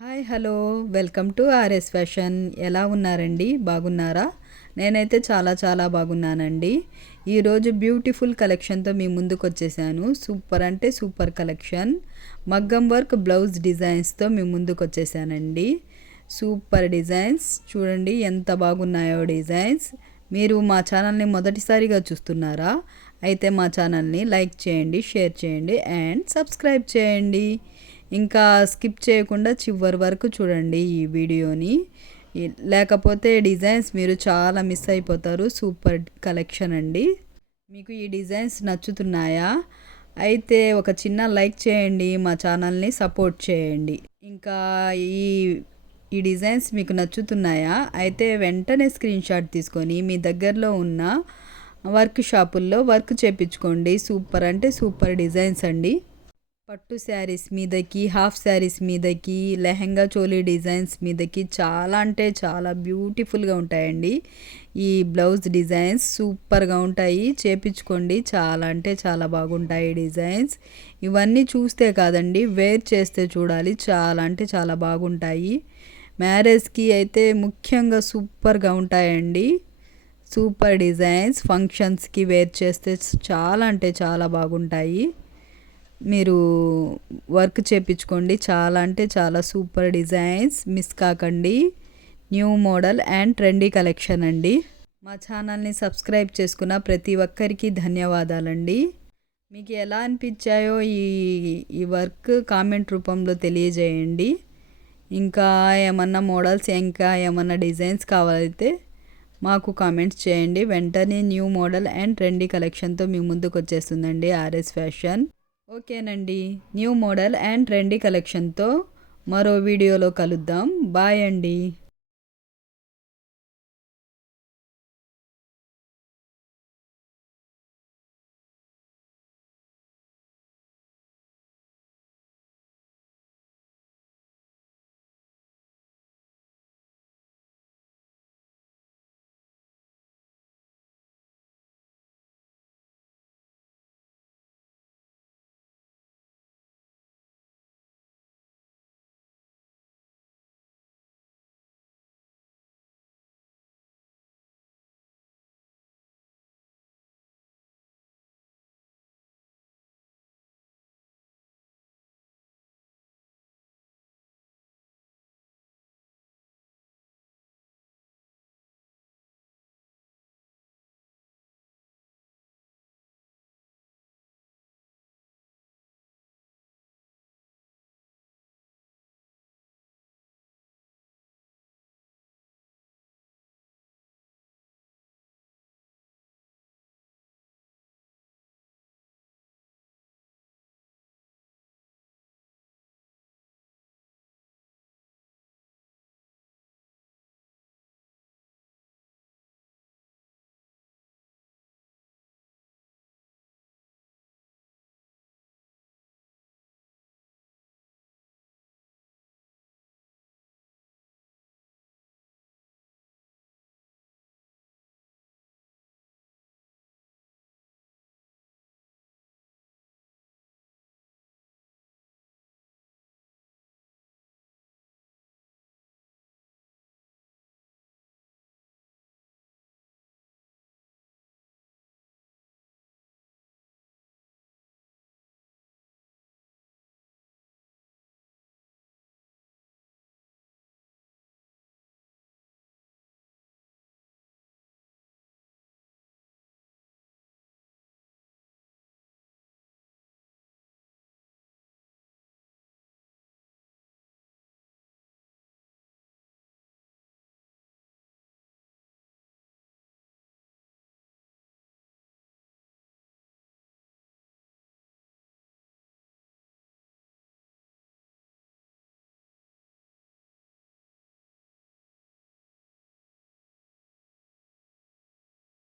Hi hello welcome to RS fashion. ఎలా ఉన్నారండి? బాగున్నారా? నేనైతే చాలా చాలా బాగున్నానండి. ఈరోజు బ్యూటిఫుల్ కలెక్షన్తో మీ ముందుకు వచ్చేసాను. సూపర్ అంటే సూపర్ కలెక్షన్, మగ్గం వర్క్ బ్లౌజ్ డిజైన్స్తో మీ ముందుకు వచ్చేసానండి. సూపర్ డిజైన్స్ చూడండి, ఎంత బాగున్నాయో డిజైన్స్. మీరు మా ఛానల్ని మొదటిసారిగా చూస్తున్నారా? అయితే మా ఛానల్ని లైక్ చేయండి, షేర్ చేయండి అండ్ సబ్స్క్రైబ్ చేయండి. ఇంకా స్కిప్ చేయకుండా చివరి వరకు చూడండి ఈ వీడియోని. లేకపోతే డిజైన్స్ మీరు చాలా మిస్ అయిపోతారు. సూపర్ కలెక్షన్ అండి. మీకు ఈ డిజైన్స్ నచ్చుతున్నాయా? అయితే ఒక చిన్న లైక్ చేయండి, మా ఛానల్ని సపోర్ట్ చేయండి. ఇంకా ఈ ఈ డిజైన్స్ మీకు నచ్చుతున్నాయా? అయితే వెంటనే స్క్రీన్ షాట్ తీసుకొని మీ దగ్గరలో ఉన్న వర్క్ షాపుల్లో వర్క్ చేయించుకోండి. సూపర్ అంటే సూపర్ డిజైన్స్ అండి. పట్టు శారీస్ మీదకి, హాఫ్ శారీస్ మీదకి, లెహంగా చోలీ డిజైన్స్ మీదకి చాలా అంటే చాలా బ్యూటిఫుల్గా ఉంటాయండి. ఈ బ్లౌజ్ డిజైన్స్ సూపర్గా ఉంటాయి, చేపించుకోండి. చాలా అంటే చాలా బాగుంటాయి డిజైన్స్. ఇవన్నీ చూస్తే కాదండి, వేర్ చేస్తే చూడాలి. చాలా అంటే చాలా బాగుంటాయి. మ్యారేజ్కి అయితే ముఖ్యంగా సూపర్గా ఉంటాయండి. సూపర్ డిజైన్స్ ఫంక్షన్స్కి వేర్ చేస్తే చాలా అంటే చాలా బాగుంటాయి. మీరు వర్క్ చేయించుకోండి. చాలా అంటే చాలా సూపర్ డిజైన్స్, మిస్ కాకండి. New model and trendy collection అండి. మా ఛానల్ని సబ్స్క్రైబ్ చేసుకున్న ప్రతి ఒక్కరికి ధన్యవాదాలండి. మీకు ఎలా అనిపించాయో ఈ వర్క్ కామెంట్ రూపంలో తెలియజేయండి. ఇంకా ఏమన్నా మోడల్స్, ఇంకా ఏమన్నా డిజైన్స్ కావాలైతే మాకు కామెంట్స్ చేయండి. వెంటనే న్యూ మోడల్ అండ్ ట్రెండీ కలెక్షన్తో మీ ముందుకు వచ్చేస్తుందండి ఆర్ఎస్ ఫ్యాషన్. ఓకేనండి, న్యూ మోడల్ అండ్ ట్రెండీ కలెక్షన్తో మరో వీడియోలో కలుద్దాం. బాయ్ అండి.